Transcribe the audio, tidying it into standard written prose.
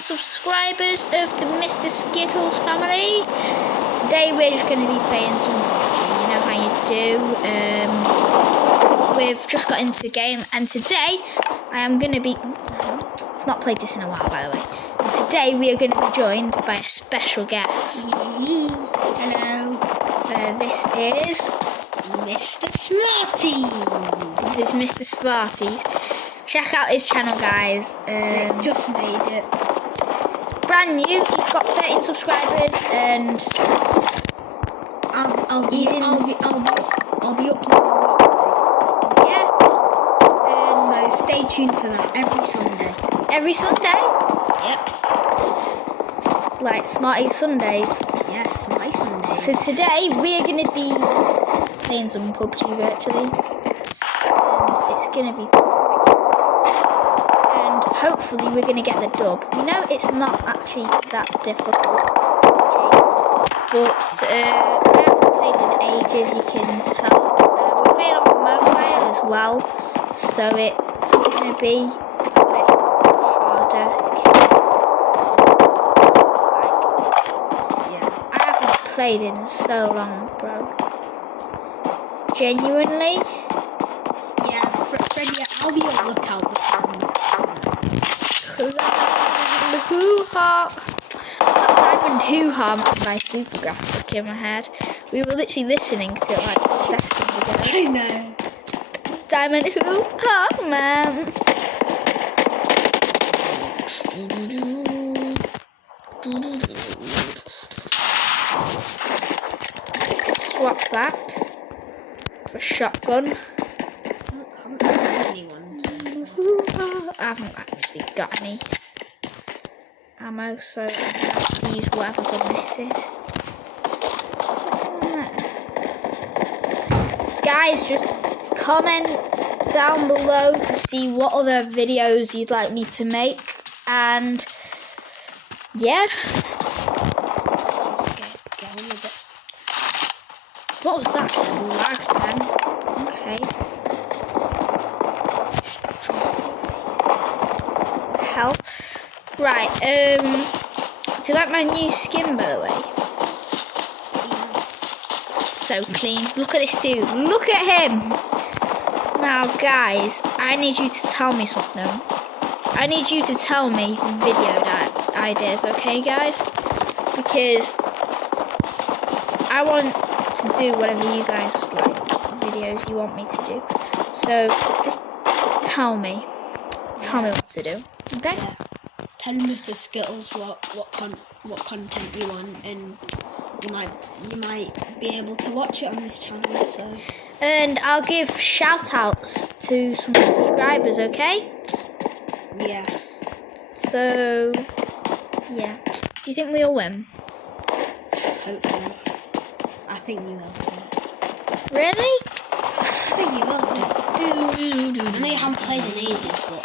subscribers of the Mr. Skittles family. Today we're just going to be playing some PUBG, you know how you do. We've just got into a game, and today I am going to be... I've not played this in a while, by the way. And today we are going to be joined by a special guest. Hello. This is... Mr. Smarty. This is Mr. Smarty. Check out his channel, guys. Just made it. Brand new. He's got 13 subscribers, and I'll be uploading yeah. so stay tuned for that every Sunday. Every Sunday, Yep. like Smarty Sundays. Yes, my Sundays. So today we are going to be playing some PUBG virtually, and it's going to be. And hopefully we're going to get the dub. You know, it's not actually that difficult, but I haven't played in ages, you can tell. We're playing on mobile as well, so it's going to be a bit harder. I haven't played in so long, bro. Genuinely. Yeah, Freddie, I'll be on the lookout. Hoo-ha! Diamond hoo-ha man by Supergrass stuck in my head. We were literally listening to it like seconds ago. I know. Diamond hoo-ha man. Swap that for a shotgun. I haven't heard anyone. I haven't actually got any ammo, so I have to use whatever gun this is. Is there someone there? Guys, just comment down below to see what other videos you'd like me to make, and yeah. Let's just get on with it. What was that? Just lagged then. Okay. Hell. Right, do you like my new skin, by the way? So clean. Look at this dude. Look at him. Now, guys, I need you to tell me something. I need you to tell me video ideas, okay, guys? Because I want to do whatever you guys like, videos you want me to do. So, just tell me. Tell me what to do. Okay? Yeah. Tell Mr. Skittles what content you want, and you might be able to watch it on this channel. So. And I'll give shout outs to some subscribers, okay? Yeah. So, yeah. Do you think we'll win? Hopefully. I think you will. Really? I think you will. I know you haven't played in ages, but